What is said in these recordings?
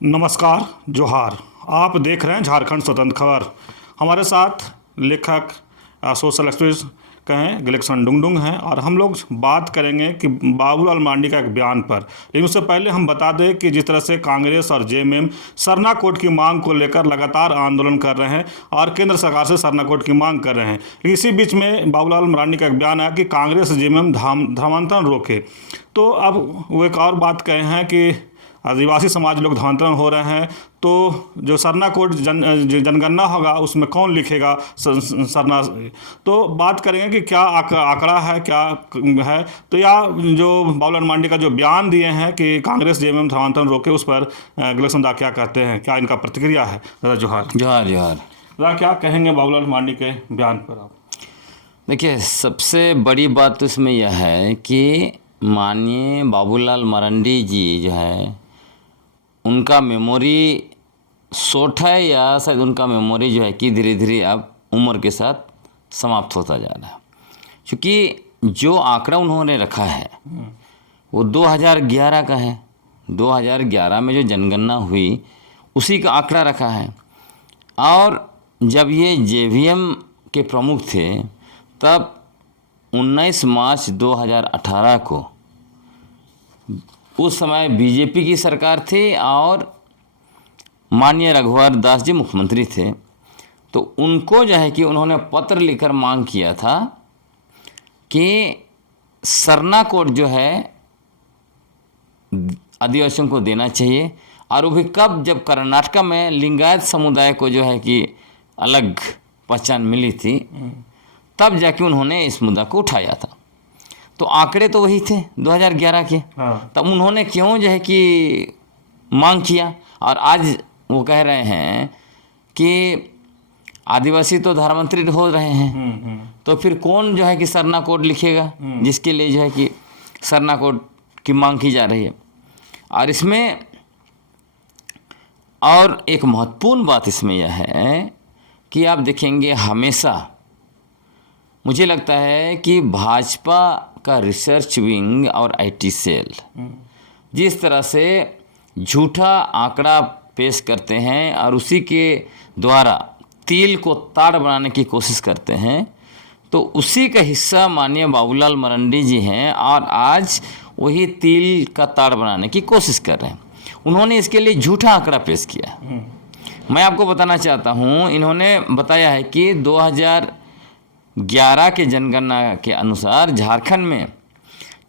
नमस्कार, जोहार। आप देख रहे हैं झारखंड स्वतंत्र खबर। हमारे साथ लेखक सोशल एक्टिविस्ट कहें गिलेक्सन डुंगडुंग हैं और हम लोग बात करेंगे कि बाबूलाल मरांडी का एक बयान पर। लेकिन उससे पहले हम बता दें कि जिस तरह से कांग्रेस और जेएमएम सरना कोड की मांग को लेकर लगातार आंदोलन कर रहे हैं और केंद्र सरकार से सरना कोड की मांग कर रहे हैं। लेकिन इसी बीच में बाबूलाल मरांडी का एक बयान आया कि कांग्रेस जेएमएम धर्मांतरण रोके। तो अब वो एक और बात कहे हैं कि आदिवासी समाज लोग धर्मांतरण हो रहे हैं, तो जो सरना कोड जनगणना होगा उसमें कौन लिखेगा सरना। तो बात करेंगे कि क्या आंकड़ा है, क्या है। तो या जो बाबूलाल मरांडी का जो बयान दिए हैं कि कांग्रेस जेएमएम धर्मांतरण रोके, उस पर गिलेक्सन दा क्या कहते हैं, क्या इनका प्रतिक्रिया है। दादा जोहार। जोहार जोहार। दादा क्या कहेंगे बाबूलाल मरांडी के बयान पर आप? देखिए, सबसे बड़ी बात तो इसमें यह है कि माननीय बाबूलाल मरांडी जी जो है उनका मेमोरी शॉर्ट है, या शायद उनका मेमोरी जो है कि धीरे धीरे अब उम्र के साथ समाप्त होता जा रहा है। क्योंकि जो आंकड़ा उन्होंने रखा है वो 2011 का है। 2011 में जो जनगणना हुई उसी का आंकड़ा रखा है। और जब ये जेवीएम के प्रमुख थे तब 19 मार्च 2018 को उस समय बीजेपी की सरकार थी और माननीय रघुवर दास जी मुख्यमंत्री थे। तो उनको जो है कि उन्होंने पत्र लिखकर मांग किया था कि सरना कोड जो है आदिवासियों को देना चाहिए। और वो भी कब, जब कर्नाटक में लिंगायत समुदाय को जो है कि अलग पहचान मिली थी, तब जाके उन्होंने इस मुद्दा को उठाया था। तो आंकड़े तो वही थे 2011 के। तब उन्होंने क्यों जो है कि मांग किया, और आज वो कह रहे हैं कि आदिवासी तो धर्मांतरित हो रहे हैं, तो फिर कौन जो है कि सरना कोड लिखेगा, जिसके लिए जो है कि सरना कोड की मांग की जा रही है। और इसमें और एक महत्वपूर्ण बात इसमें यह है कि आप देखेंगे, हमेशा मुझे लगता है कि भाजपा का रिसर्च विंग और आईटी सेल जिस तरह से झूठा आंकड़ा पेश करते हैं और उसी के द्वारा तिल को ताड़ बनाने की कोशिश करते हैं, तो उसी का हिस्सा माननीय बाबूलाल मरांडी जी हैं और आज वही तिल का ताड़ बनाने की कोशिश कर रहे हैं। उन्होंने इसके लिए झूठा आंकड़ा पेश किया। मैं आपको बताना चाहता हूँ, इन्होंने बताया है कि 2011 के जनगणना के अनुसार झारखंड में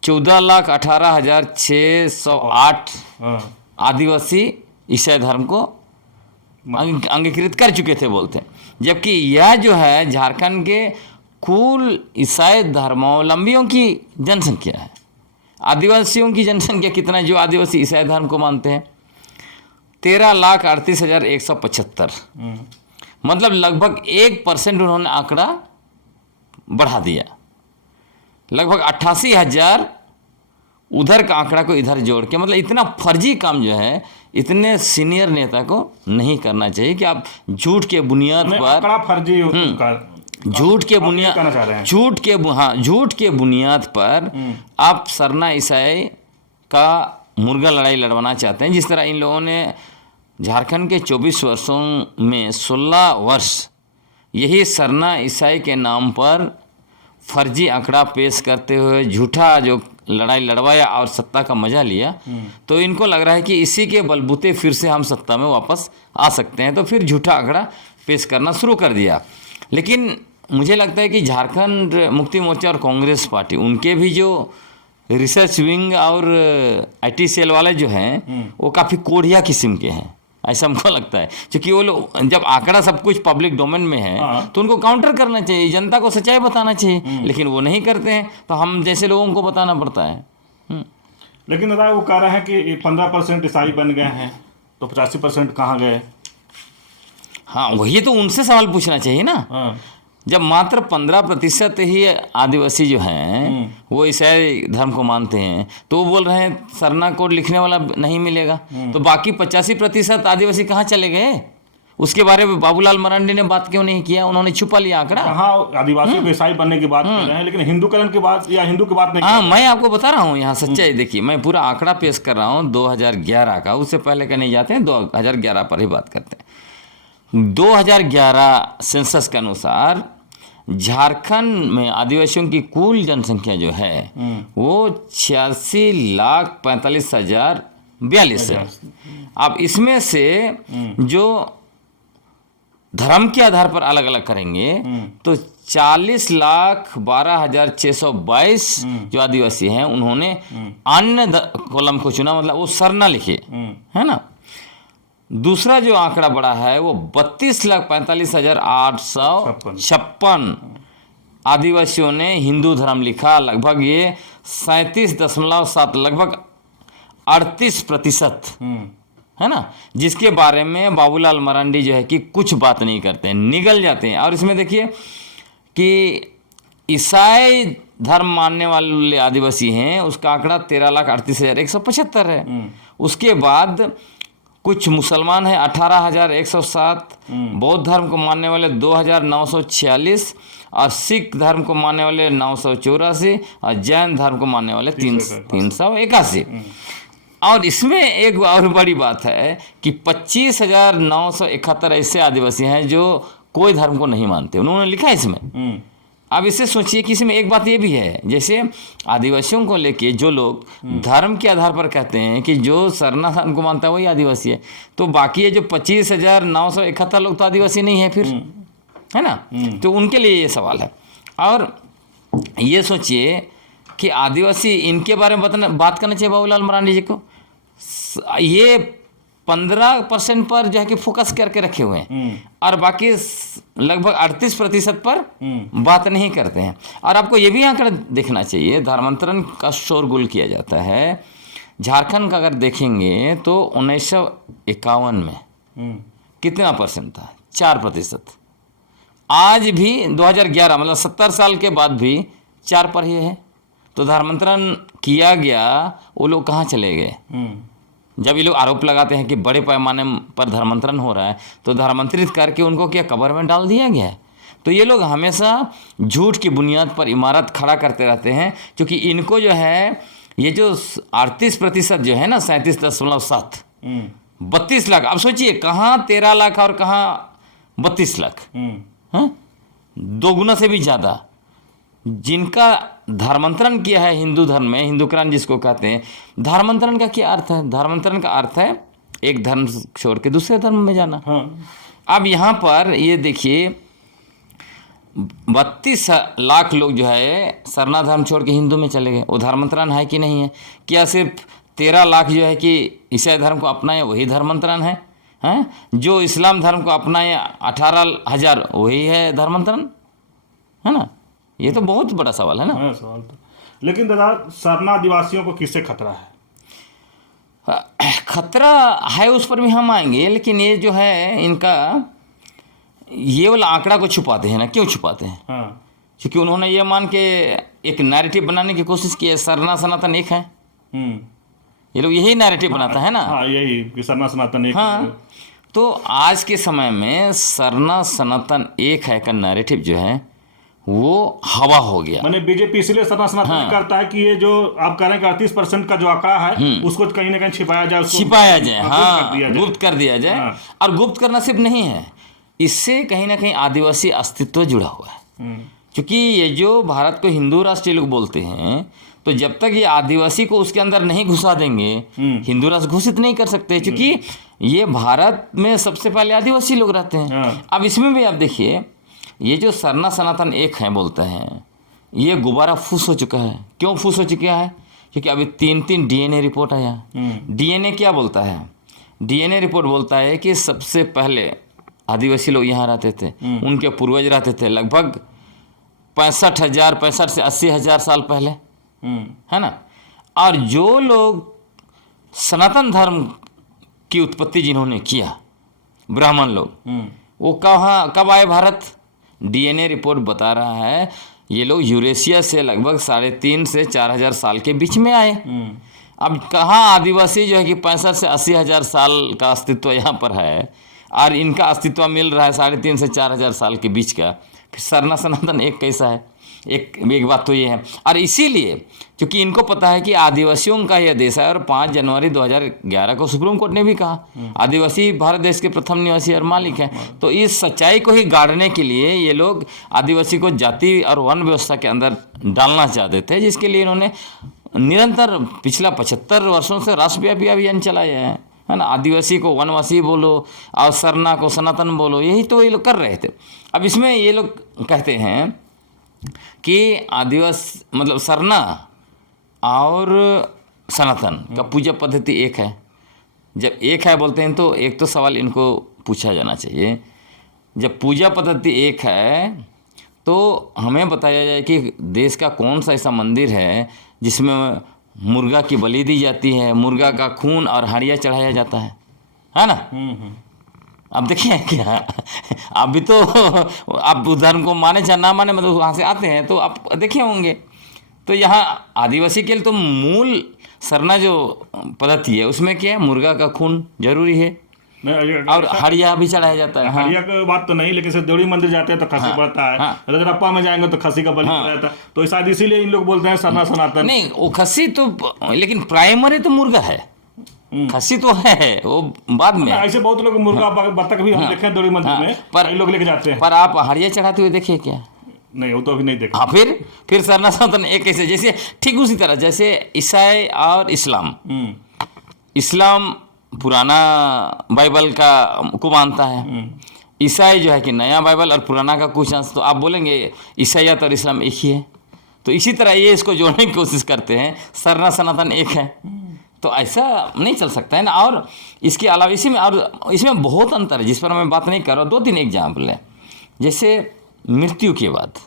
14,18,608 आदिवासी ईसाई धर्म को अंगीकृत कर चुके थे बोलते हैं। जबकि यह जो है झारखंड के कुल ईसाई धर्मावलंबियों की जनसंख्या है। आदिवासियों की जनसंख्या कितना है जो आदिवासी ईसाई धर्म को मानते हैं? 13,38,175। मतलब लगभग 1% उन्होंने आंकड़ा बढ़ा दिया। लगभग 88,000 उधर का आंकड़ा को इधर जोड़ के, मतलब इतना फर्जी काम जो है इतने सीनियर नेता को नहीं करना चाहिए कि आप झूठ के बुनियाद पर झूठ के बुनियाद पर आप सरना ईसाई का मुर्गा लड़ाई लड़वाना चाहते हैं। जिस तरह इन लोगों ने झारखंड के 24 वर्षों में 16 वर्ष यही सरना ईसाई के नाम पर फर्जी आंकड़ा पेश करते हुए झूठा जो लड़ाई लड़वाया और सत्ता का मजा लिया। तो इनको लग रहा है कि इसी के बलबूते फिर से हम सत्ता में वापस आ सकते हैं, तो फिर झूठा आंकड़ा पेश करना शुरू कर दिया। लेकिन मुझे लगता है कि झारखंड मुक्ति मोर्चा और कांग्रेस पार्टी, उनके भी जो रिसर्च विंग और आईटी सेल वाले जो हैं वो काफ़ी कोढ़िया किस्म के हैं, ऐसा हमको लगता है। क्योंकि वो लोग जब आंकड़ा सब कुछ पब्लिक डोमेन में है तो उनको काउंटर करना चाहिए, जनता को सच्चाई बताना चाहिए। लेकिन वो नहीं करते हैं, तो हम जैसे लोगों को बताना पड़ता है। लेकिन दादा वो कह रहे हैं कि 15% ईसाई बन गए हैं, तो 85% कहाँ गए? हाँ, वही तो उनसे सवाल पूछना चाहिए ना। जब मात्र 15% ही आदिवासी जो हैं वो ईसाई धर्म को मानते हैं, तो वो बोल रहे हैं सरना कोड लिखने वाला नहीं मिलेगा, तो बाकी 85% आदिवासी कहाँ चले गए? उसके बारे में बाबूलाल मरांडी ने बात क्यों नहीं किया? उन्होंने छुपा लिया आंकड़ा। हाँ, आदिवासियों के ईसाई बनने की बात कर रहे हैं, लेकिन हिंदूकरण की बात या हिंदू की बात नहीं हाँ, कर मैं आपको बता रहा हूँ यहाँ सच्चाई। देखिए, मैं पूरा आंकड़ा पेश कर रहा हूँ 2011 का, उससे पहले का नहीं जाते हैं, 2011 पर ही बात करते हैं। 2011 सेंसस के अनुसार झारखंड में आदिवासियों की कुल जनसंख्या जो है वो 86,45,042 है। अब इसमें से जो धर्म के आधार पर अलग अलग करेंगे तो 40,12,622 जो आदिवासी हैं उन्होंने अन्य कॉलम को चुना, मतलब वो सरना लिखे, है ना। दूसरा जो आंकड़ा बड़ा है वो 32,45,856 आदिवासियों ने हिंदू धर्म लिखा। लगभग ये 37.7, लगभग 38% है ना, जिसके बारे में बाबूलाल मरांडी जो है कि कुछ बात नहीं करते हैं, निगल जाते हैं। और इसमें देखिए कि ईसाई धर्म मानने वाले आदिवासी हैं, उसका आंकड़ा 13,38,175 है। उसके बाद कुछ मुसलमान हैं 18,107, बौद्ध धर्म को मानने वाले 2,946 और सिख धर्म को मानने वाले 984 और जैन धर्म को मानने वाले 381। और इसमें एक और बड़ी बात है कि 25,971 ऐसे आदिवासी हैं जो कोई धर्म को नहीं मानते, उन्होंने लिखा है इसमें। अब इससे सोचिए कि इसमें एक बात ये भी है, जैसे आदिवासियों को लेके जो लोग धर्म के आधार पर कहते हैं कि जो सरना धर्म को मानता है वही आदिवासी है, तो बाकी ये जो 25,971 लोग तो आदिवासी नहीं है फिर, है ना। तो उनके लिए ये सवाल है। और ये सोचिए कि आदिवासी, इनके बारे में बात करना चाहिए बाबूलाल मरांडी जी को। ये 15% पर जो है कि फोकस करके रखे हुए हैं और बाकी लगभग 38% पर बात नहीं करते हैं। और आपको ये भी आंकड़ा देखना चाहिए, धर्मांतरण का शोरगुल किया जाता है। झारखंड का अगर देखेंगे तो 1951 में कितना परसेंट था? 4%। आज भी 2011 मतलब 70 साल के बाद भी 4 पर ही है। तो धर्मांतरण किया गया, वो लोग कहाँ चले गए? जब ये लोग आरोप लगाते हैं कि बड़े पैमाने पर धर्मांतरण हो रहा है, तो धर्मांतरित करके उनको क्या कब्र में डाल दिया गया है? तो ये लोग हमेशा झूठ की बुनियाद पर इमारत खड़ा करते रहते हैं, क्योंकि इनको जो है ये जो 38% जो है ना, 37.7, 32 लाख। अब सोचिए कहाँ 13 लाख और कहाँ 32 लाख, हाँ, 2 गुना से भी ज़्यादा जिनका धर्मांतरण किया है हिंदू धर्म में, हिंदूकरण जिसको कहते हैं। धर्मांतरण का क्या अर्थ है? धर्मांतरण का अर्थ है एक धर्म छोड़ के दूसरे धर्म में जाना। अब यहाँ पर ये देखिए 32 लाख लोग जो है सरना धर्म छोड़ के हिंदू में चले गए। वो धर्मांतरण है कि नहीं है? क्या सिर्फ 13 लाख जो है कि ईसाई धर्म को अपनाए वही धर्मांतरण है? हैं? जो इस्लाम धर्म को अपनाए 18,000 वही है धर्मांतरण, है ना। ये तो बहुत बड़ा सवाल है ना। सवाल तो, लेकिन दादा सरना आदिवासियों को किससे खतरा है? खतरा है उस पर भी हम आएंगे, लेकिन ये जो है इनका ये वाला आंकड़ा को छुपाते हैं ना। क्यों छुपाते हैं? क्योंकि उन्होंने ये मान के एक नैरेटिव बनाने की कोशिश की है, सरना सनातन एक है। ये लोग यही नैरेटिव बनाता है ना। यही कि सरना सनातन एक। तो आज के समय में सरना सनातन एक है का नैरेटिव जो है वो हवा हो गया। मैंने बीजेपी इसलिए सरना सनातन करता है कि ये जो आप कह रहे हैं कि 38% का जो आंकड़ा है उसको कहीं ना कहीं छिपाया जाए, गुप्त कर दिया जाए। और गुप्त करना सिर्फ नहीं है, इससे कहीं ना कहीं आदिवासी अस्तित्व जुड़ा हुआ है। क्योंकि ये जो भारत को हिंदू राष्ट्र लोग बोलते हैं, तो जब तक ये आदिवासी को उसके अंदर नहीं घुसा देंगे हिंदू राष्ट्र घोषित नहीं कर सकते, क्योंकि ये भारत में सबसे पहले आदिवासी लोग रहते हैं। अब इसमें भी आप देखिए, ये जो सरना सनातन एक है बोलते हैं, ये गुब्बारा फूस हो चुका है। क्यों फूस हो चुका है? क्योंकि अभी 3 डीएनए रिपोर्ट आया। डीएनए क्या बोलता है? डीएनए रिपोर्ट बोलता है कि सबसे पहले आदिवासी लोग यहाँ रहते थे, उनके पूर्वज रहते थे लगभग 65 से 80,000 साल पहले, है ना। और जो लोग सनातन धर्म की उत्पत्ति जिन्होंने किया, ब्राह्मण लोग, वो कब आए भारत? डीएनए रिपोर्ट बता रहा है ये लोग यूरेशिया से लगभग 3.5 से 4,000 साल के बीच में आए। अब कहाँ आदिवासी जो है कि 65 से 80,000 साल का अस्तित्व यहाँ पर है, और इनका अस्तित्व मिल रहा है 3.5 से 4,000 साल के बीच का, फिर सरना सनातन एक कैसा है? एक बात तो ये है। और इसीलिए क्योंकि इनको पता है कि आदिवासियों का यह देश है, और 5 जनवरी 2011 को सुप्रीम कोर्ट ने भी कहा आदिवासी भारत देश के प्रथम निवासी और मालिक हैं। तो इस सच्चाई को ही गाड़ने के लिए ये लोग आदिवासी को जाति और वन व्यवस्था के अंदर डालना चाहते थे, जिसके लिए इन्होंने निरंतर पिछला 75 वर्षों से राष्ट्रव्यापी अभियान चलाया है ना। आदिवासी को वनवासी बोलो और सरना को सनातन बोलो, यही तो ये लोग कर रहे थे। अब इसमें ये लोग कहते हैं कि आदिवासी मतलब सरना और सनातन का पूजा पद्धति एक है। जब एक है बोलते हैं तो एक तो सवाल इनको पूछा जाना चाहिए, जब पूजा पद्धति एक है तो हमें बताया जाए कि देश का कौन सा ऐसा मंदिर है जिसमें मुर्गा की बलि दी जाती है, मुर्गा का खून और हड़िया चढ़ाया जाता है ना। अब देखिए क्या आप भी तो आप धर्म को माने चाहे ना माने, मतलब वहाँ से आते हैं तो आप देखे होंगे। तो यहाँ आदिवासी के लिए तो मूल सरना जो पद्धति है उसमें क्या है, मुर्गा का खून जरूरी है और हड़िया भी चढ़ाया जाता है। हड़िया की बात तो नहीं, लेकिन देवड़ी मंदिर जाते हैं तो खसी पड़ता है। अगर अप्पा में जाएंगे तो खसी का बलि रहता है। तो शायद इसीलिए इन लोग बोलते हैं सरना सनातन। नहीं, वो खसी तो, लेकिन प्राइमरी तो मुर्गा है, खसी तो है वो बाद में। ऐसे बहुत लोग मुर्गा बत्तख भी हम देखे देवड़ी मंदिर में, पर लोग लेके जाते हैं। पर आप हड़िया चढ़ाते हुए देखिए क्या? नहीं, वो तो अभी नहीं देखा। हाँ, फिर सरना सनातन एक ऐसे, जैसे ठीक उसी तरह जैसे ईसाई और इस्लाम पुराना बाइबल को मानता है, ईसाई जो है कि नया बाइबल और पुराना का कुछ अंश। तो आप बोलेंगे ईसाईयत और इस्लाम एक ही है। तो इसी तरह ये इसको जोड़ने की कोशिश करते हैं, सरना सनातन एक है। तो ऐसा नहीं चल सकता है ना। और इसके अलावा इसमें बहुत अंतर है जिस पर मैं बात नहीं कर रहा। 2-3 एग्जाम्पल है। जैसे मृत्यु के बाद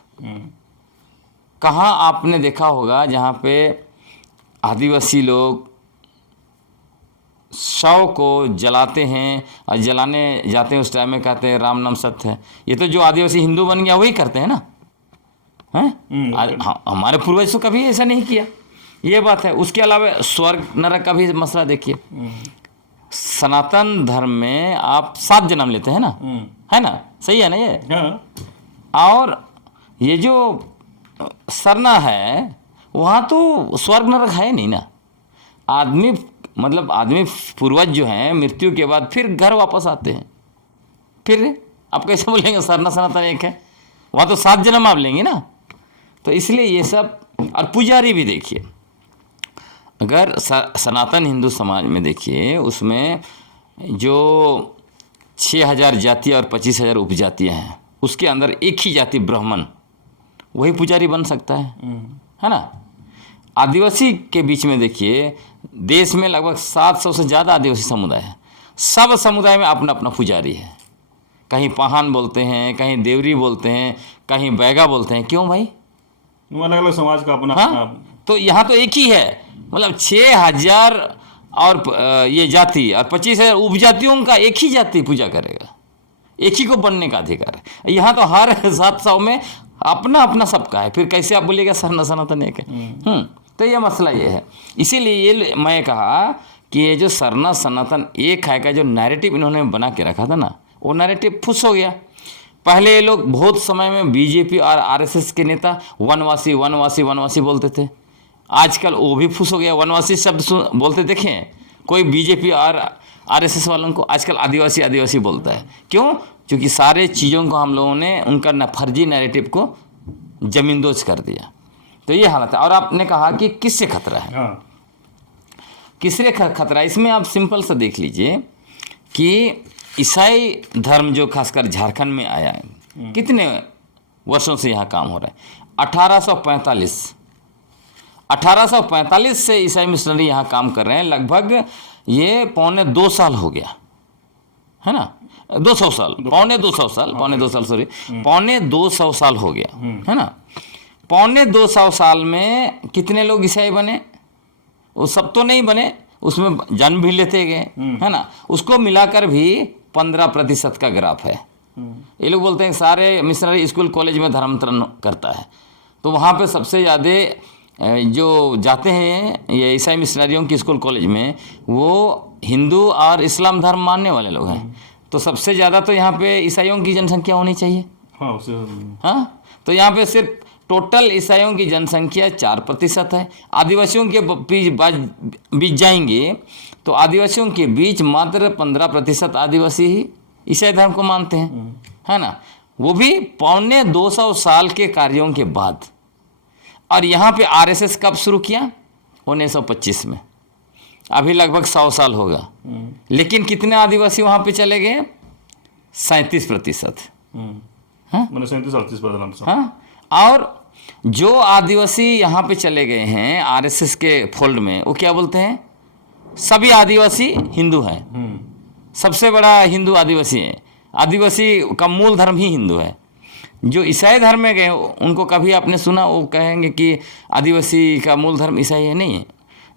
कहाँ आपने देखा होगा जहाँ पे आदिवासी लोग शव को जलाते हैं और जलाने जाते हैं, उस टाइम में कहते हैं राम नाम सत्य है। ये तो जो आदिवासी हिंदू बन गया वही करते हैं ना, हैं? हमारे पूर्वज तो कभी ऐसा नहीं किया, ये बात है। उसके अलावा स्वर्ग नरक का भी मसला देखिए। सनातन धर्म में आप 7 जन्म लेते हैं ना, है ना, सही है ना ये? और ये जो सरना है वहाँ तो स्वर्ग नरक है नहीं ना। आदमी पूर्वज जो हैं मृत्यु के बाद फिर घर वापस आते हैं। फिर आप कैसे बोलेंगे सरना सनातन एक है? वहाँ तो 7 जन्म आप लेंगे ना। तो इसलिए ये सब। और पुजारी भी देखिए, अगर सनातन हिंदू समाज में देखिए, उसमें जो 6,000 जाति और 25,000 उपजातियाँ हैं, उसके अंदर एक ही जाति ब्राह्मण वही पुजारी बन सकता है ना। आदिवासी के बीच में देखिए, देश में लगभग 700 से ज़्यादा आदिवासी समुदाय है। सब समुदाय में अपना अपना पुजारी है। कहीं पाहन बोलते हैं, कहीं देवरी बोलते हैं, कहीं बैगा बोलते हैं। क्यों भाई? अलग अलग समाज का अपना। तो यहाँ तो एक ही है, मतलब 6,000 और ये जाति और 25,000 उपजातियों का एक ही जाति पूजा करेगा, एक ही को बनने का अधिकार है। यहाँ तो हर 700 में अपना अपना सबका है। फिर कैसे आप बोलिएगा सरना सनातन एक है? तो ये मसला ये है। इसीलिए ये मैं कहा कि ये जो सरना सनातन एक है का जो नैरेटिव इन्होंने बना के रखा था ना, वो नैरेटिव फुस हो गया। पहले ये लोग बहुत समय में बीजेपी और आरएसएस के नेता वनवासी वनवासी वनवासी बोलते थे। आजकल वो भी फुस हो गया। वनवासी शब्द बोलते देखें कोई बीजेपी और आरएसएस वालों को? आजकल आदिवासी आदिवासी बोलता है। क्यों? क्योंकि सारे चीज़ों को हम लोगों ने उनका फर्जी नैरेटिव को जमींदोज कर दिया। तो ये हालत है। और आपने कहा कि किससे खतरा है? किससे खतरा है? इसमें आप सिंपल सा देख लीजिए कि ईसाई धर्म जो खासकर झारखंड में आया है, कितने वर्षों से यहाँ काम हो रहा है? 1845 से ईसाई मिशनरी यहाँ काम कर रहे हैं। लगभग ये 2.25 साल हो गया है ना, 200 साल, 2.25 साल सॉरी, 2.25 साल हो गया है ना। 2.25 साल में कितने लोग ईसाई बने? वो सब तो नहीं बने, उसमें जन्म भी लेते गए है ना। उसको मिलाकर भी 15% का ग्राफ है। ये लोग बोलते हैं सारे मिशनरी स्कूल कॉलेज में धर्मांतरण करता है। तो वहाँ पे सबसे ज़्यादा जो जाते हैं ये ईसाई मिशनरियों की स्कूल कॉलेज में, वो हिंदू और इस्लाम धर्म मानने वाले लोग हैं। तो सबसे ज़्यादा तो यहाँ पे ईसाइयों की जनसंख्या होनी चाहिए। हाँ उसे हाँ, तो यहाँ पे सिर्फ टोटल ईसाइयों की जनसंख्या 4% है। आदिवासियों के बीच जाएंगे तो आदिवासियों के बीच मात्र 15% आदिवासी ही ईसाई धर्म को मानते हैं, है ना, वो भी 250 साल के कार्यों के बाद। और यहाँ पे आरएसएस कब शुरू किया? 1925 में, अभी लगभग 100 साल होगा। लेकिन कितने आदिवासी वहाँ पे चले गए? 37%। मैंने 37-38%। हाँ, और जो आदिवासी यहाँ पे चले गए हैं आरएसएस के फोल्ड में, वो क्या बोलते हैं? सभी आदिवासी हिंदू हैं। सबसे बड़ा हिंदू आदिवासी है। आदिवासी का मूल धर्म ही हिंदू है। जो ईसाई धर्म में गए उनको कभी आपने सुना वो कहेंगे कि आदिवासी का मूल धर्म ईसाई है? नहीं है।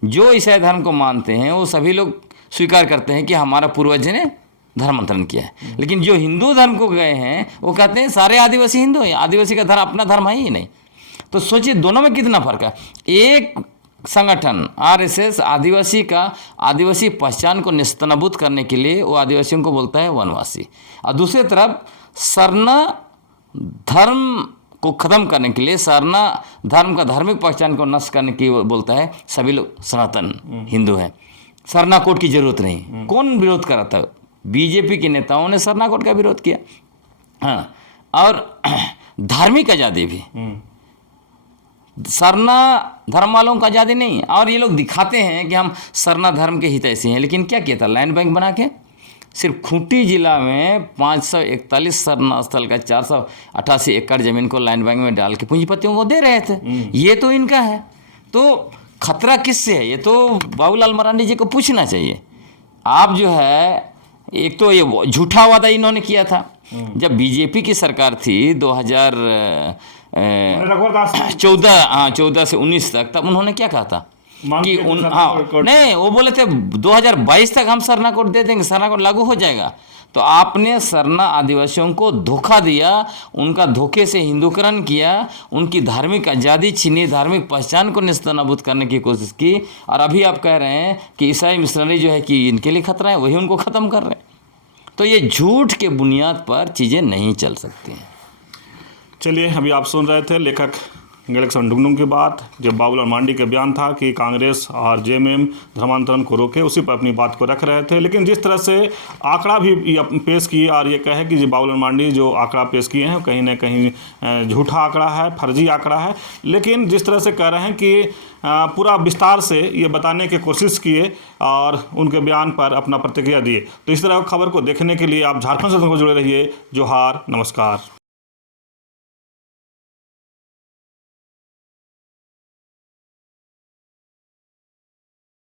जो ईसाई धर्म को मानते हैं वो सभी लोग स्वीकार करते हैं कि हमारा पूर्वज ने धर्मांतरण किया है। लेकिन जो हिंदू धर्म को गए हैं वो कहते हैं सारे आदिवासी हिंदू हैं, आदिवासी का धर्म अपना धर्म है ही नहीं। तो सोचिए दोनों में कितना फर्क है। एक संगठन आरएसएस आदिवासी पहचान को नेस्तनाबूद करने के लिए वो आदिवासियों को बोलता है वनवासी, और दूसरी तरफ सरना धर्म को ख़त्म करने के लिए, सरना धर्म का धार्मिक पहचान को नष्ट करने की बोलता है सभी लोग सनातन हिंदू हैं। सरना कोड की जरूरत नहीं। कौन विरोध करा था? बीजेपी के नेताओं ने सरना कोड का विरोध किया। हाँ, और धार्मिक आज़ादी भी, सरना धर्म वालों का आज़ादी नहीं। और ये लोग दिखाते हैं कि हम सरना धर्म के हितैषी हैं, लेकिन क्या किया था? लैंड बैंक बना के सिर्फ खूंटी जिला में 541 सरना स्थल का 488 एकड़ जमीन को लैंड बैंक में डाल के पूंजीपतियों को दे रहे थे। ये तो इनका है। तो खतरा किससे है? ये तो बाबूलाल मरांडी जी को पूछना चाहिए। आप जो है, एक तो ये झूठा वादा इन्होंने किया था जब बीजेपी की सरकार थी 2014 से 19 तक, तब उन्होंने क्या कहा था कि नहीं, वो बोले थे 2022 तक हम सरना कोड दे देंगे, सरना कोड लागू हो जाएगा। तो आपने सरना आदिवासियों को धोखा दिया, उनका धोखे से हिंदूकरण किया, उनकी धार्मिक आज़ादी छीनी, धार्मिक पहचान को नेस्तनाबूद करने की कोशिश की। और अभी आप कह रहे हैं कि ईसाई मिशनरी जो है कि इनके लिए खतरा है, वही उनको ख़त्म कर रहे हैं। तो ये झूठ के बुनियाद पर चीज़ें नहीं चल सकती हैं। चलिए, अभी आप सुन रहे थे लेखक गलेक्सन डुंगडुंग की बात, जब बाबूलाल मरांडी का बयान था कि कांग्रेस और जेएमएम धर्मांतरण को रोके, उसी पर अपनी बात को रख रहे थे। लेकिन जिस तरह से आंकड़ा भी पेश किए और ये कहे कि जो बाबूलाल मरांडी जो आंकड़ा पेश किए हैं कहीं ना कहीं झूठा आंकड़ा है, फर्जी आंकड़ा है। लेकिन जिस तरह से कह रहे हैं कि पूरा विस्तार से ये बताने की कोशिश किए और उनके बयान पर अपना प्रतिक्रिया दिए। तो इस तरह खबर को देखने के लिए आप झारखंड से जुड़े रहिए। जोहार, नमस्कार।